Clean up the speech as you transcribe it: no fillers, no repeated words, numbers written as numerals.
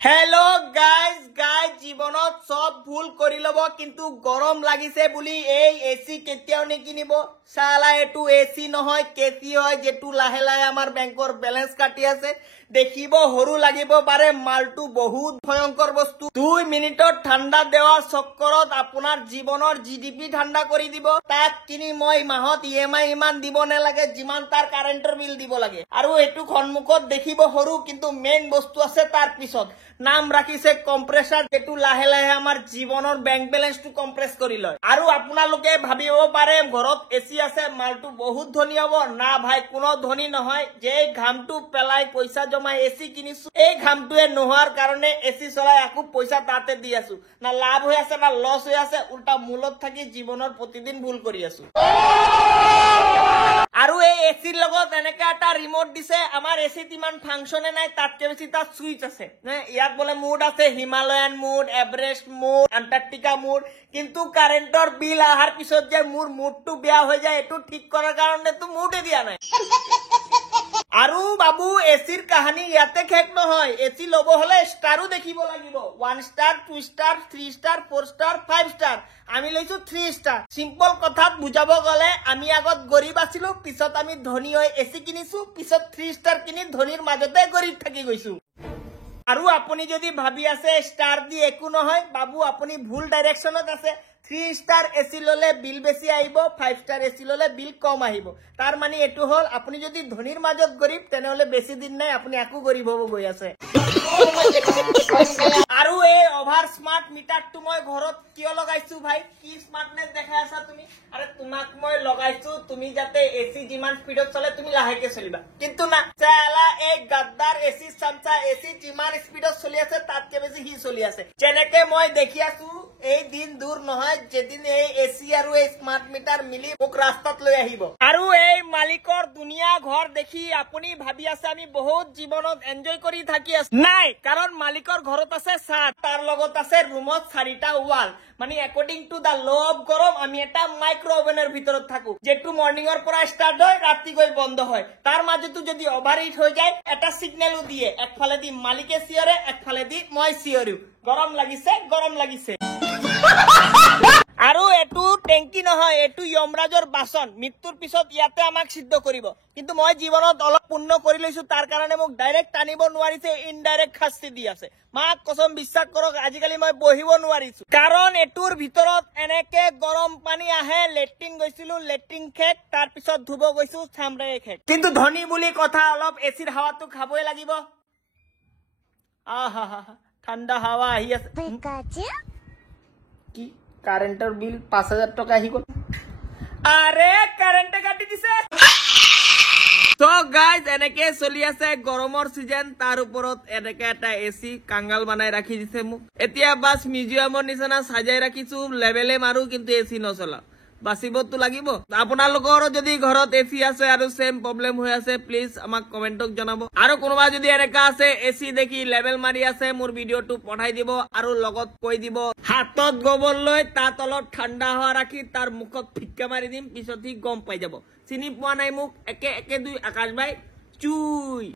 hello guys जीवনত सब भूल करि लব কিন্তু গরম লাগিছে বুলি এই এসি কেতিয়াও নিকিনিব সালা এটু এসি নহয় কেসি হয় যেটু লাহে লাহে আমার ব্যাংকৰ ব্যালেন্স কাটি আছে দেখিব হৰু লাগিব পাৰে মালটু বহুত ভয়ঙ্কৰ বস্তু 2 মিনিটত ঠান্ডা দেওয়াৰ চক্কৰত আপোনাৰ জীৱনৰ জিডিপি ঠান্ডা কৰি দিব তাক কিনি মই মাহত ইএমআই ইমান দিব নালাগে যিমান তাৰ কাৰেন্টৰ বিল দিব লাগে আৰু এটু সন্মুখত দেখিব হৰু কিন্তু মেইন বস্তু আছে তাৰ পিছত নাম ৰাখিছে কম্প্ৰেসাৰ যেটু লাহে লাহে আমাৰ জীৱনৰ বেংক বেলেন্সটো কম্প্ৰেস কৰি লয় আৰু আপোনালোকে ভাবিব পাৰে ঘৰত এসি আছে মালটো বহুত ধনী হ'ব না ভাই কোনো ধনী নহয় যে ঘামটো পেলাই পইচা জমা এসি কিনিছো এই ঘামটোৱে নোহোৱাৰ কাৰণে এসি চলাই আকু পইচা তাতে দি আছো না লাভ হৈ আছে না লস হৈ আছে উল্টা মূলত থাকি জীৱনৰ প্ৰতিদিন ভুল কৰি আছো আৰু এই এসিৰ লগত এনেকা এটা ৰিমোট দিছে আমাৰ এসিত ইমান ফাংচনে নাই তাতকে বেছি তাত সুইচ আছে ইয়াত বলে মুড আছে Himalayan mood Everest mood Antarctica mood কিন্তু কাৰেন্টৰ বিল আহাৰ পিছত যে মোৰ মুডটো বেয়া হৈ যায় এটো ঠিক কৰাৰ কাৰণে তো মুডে দিয়া নাই আৰু বাবু এসিৰ কাহানী ইয়াতে শেষ নহয় এসি লব হলে স্টারও দেখিব লাগিব 1 star 2 star 3 star 4 star 5 star আমি লৈছো 3 স্টার সিম্পল কথাত বুজাব গলে আমি আগত গরিব আছিলো পিছত আমি ধনী হৈ এসি কিনিছো পিছত 3 স্টার কিনি ধনীৰ মাজতে গৰিব থাকি গৈছো আৰু আপুনি যদি ভাবি আছে স্টার দি একু নহয় বাবু আপুনি ভুল ডাইরেকশনত আছে 3 স্টার এসি ললে বিল বেশি আহিব 5 স্টার এসি ললে বিল কম আহিব তার মানে এটু হল আপুনি যদি ধনীৰ মাজত গৰিব তেনে হলে বেশি দিন নাই আপুনি আকু গৰিব হব গৈ আছে আৰু এই ওভাৰ স্মাৰ্ট মিটাৰটো মই ঘৰত কিয় লগাইছো ভাই কি স্মার্টনেস দেখাই আছা তুমি আরে তোমাক মই লগাইছো তুমি যাতে এসি যিমান স্পিডত চলে তুমি লাহেকে চলিবা কিন্তু না চালা এই গদ্দার এসি সামসা এসি যিমান স্পিডত চলি আছে তাতকে বেশি হি চলি আছে যেনেকে মই দেখি আছো এই দিন দূর নহয় যেদিন এই এসি আৰু এই স্মাৰ্ট মিটাৰ মিলি মোক ৰাস্তাত লৈ আহিব আৰু এই মালিকৰ দুনিয়া ঘৰ দেখি আপুনি ভাবি আছে আমি বহুত জীৱনত এনজয় কৰি থাকি আছো নাই কাৰণ মালিকৰ ঘৰত আছে সাত তাৰ লগত আছে ৰুমত 4টা ওয়াল মানে অ্যাকৰ্ডিং টু দা ল অফ গৰম আমি এটা মাইক্ৰো ওভেনেৰ ভিতৰত থাকো যেটু মৰ্নিংৰ পৰা স্টাৰ্ট হয় ৰাতি গৈ বন্ধ হয় তাৰ মাজতো যদি ওভাৰহিট হৈ যায় এটা সিগনেলও দিয়ে একফালে দি মালিকে সিয়ৰে একফালে দি মই সিয়ৰিও গৰম লাগিছে আৰু এটু টেঙ্কি নহয় এটু যমৰাজৰ বাসন মৃত্যুৰ পিছত ইয়াতে আমাক সিদ্ধ কৰিব কিন্তু মই জীৱনত অলপ পূৰ্ণ কৰি লৈছো তাৰ কাৰণে মোক ডাইৰেক্ট টানিব নোৱাৰিছে ইনডাইৰেক্ট শাস্তি দি আছে মাক কসম বিশ্বাস কৰক আজিকালি মই বহিব নোৱাৰিছো কাৰণ এটুৰ ভিতৰত এনেকে গৰম পানী আহে লেট্ৰিন গৈছিলো লেট্ৰিন খেক তাৰ পিছত ধুব গৈছো চামৰে খেক কিন্তু ধনী বুলি কথা অলপ এচিৰ হাৱাটো খাবই লাগিব আহা ঠাণ্ডা হাৱা আহি আছে কি কাৰেন্টৰ বিল 5000 টাকা আহি গল আৰে কাৰেন্টে কাটি দিছে তো গাইজ এনেকে চলি আছে গৰমৰ সিজন তাৰ ওপৰত এনেকে এটা এসি কাঙ্গাল বানাই ৰাখি দিছে মোক এতিয়া বাস মিউজিয়ামৰ নিচিনা সাজাই ৰাখিছো লেভেলে মাৰো কিন্তু এসি নচলা বাসিবতো লাগিব আপোনালোকৰ যদি ঘৰত এসি আছে আৰু সেম প্ৰবলেম হৈ আছে প্লিজ আমাক কমেন্টত জনাব আৰু কোনোবা যদি এনেকা আছে এসি দেখি লেভেল মাৰি আছে মোৰ ভিডিওটো পঠাই দিব আৰু লগত কৈ দিব হাতত গোবৰ লৈ তাৰ তলত ঠাণ্ডা হোৱা ৰাখি তাৰ মুখত ফিক্কা মাৰি দিম পিছত গম পাই যাব চিনি পোৱা নাই মোক একে দুই আকাশ ভাই চুই